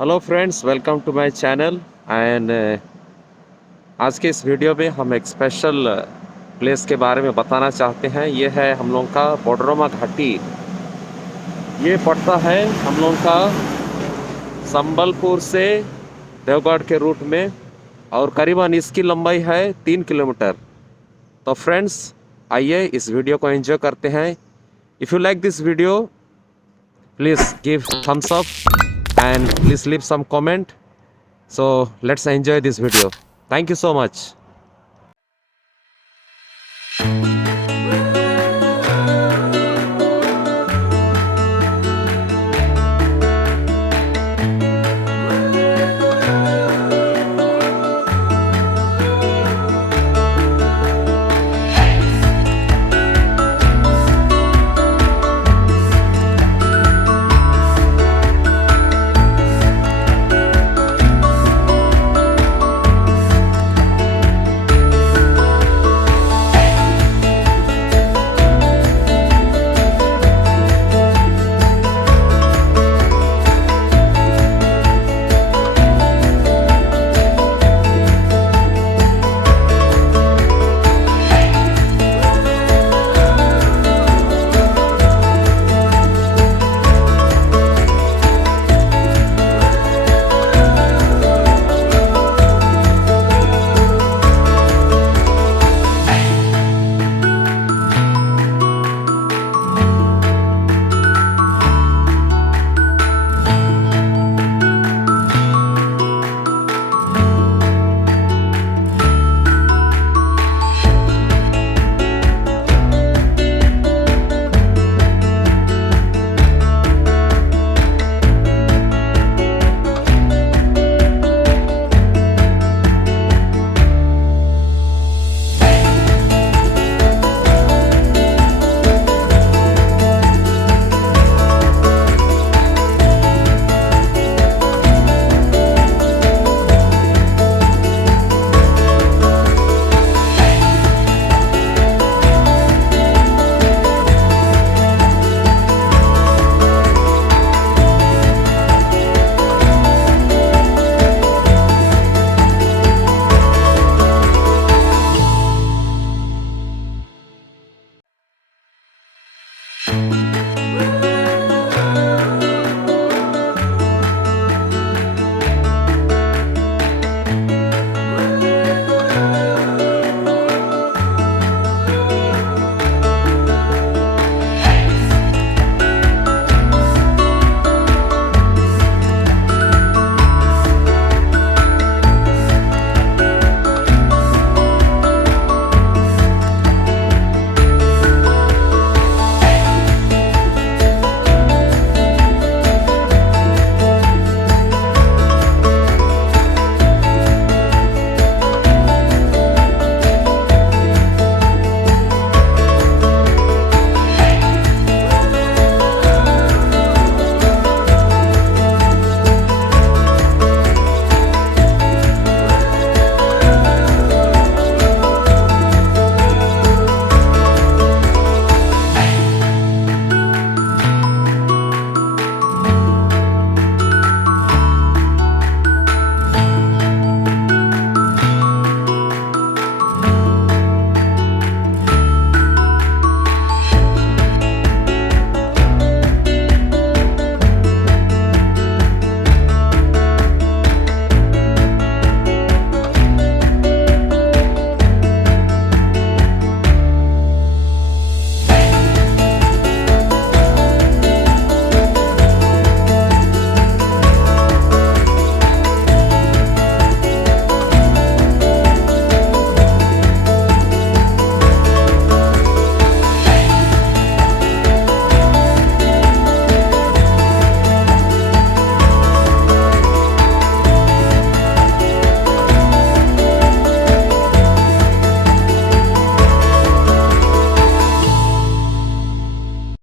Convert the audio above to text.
Hello friends, welcome to my channel and आज के इस वीडियो में हम एक स्पेशल प्लेस के बारे में बताना चाहते हैं। ये है हम लोग का बॉडरमा घाटी। ये पड़ता है हम लोग का संबलपुर से देवगढ़ के रूट में और करीबन इसकी लंबाई है 3 किलोमीटर। तो फ्रेंड्स, आइए इस वीडियो को एंजॉय करते हैं। If you like this video, please give Thums up and please leave some comment. So let's enjoy this video. Thank you so much.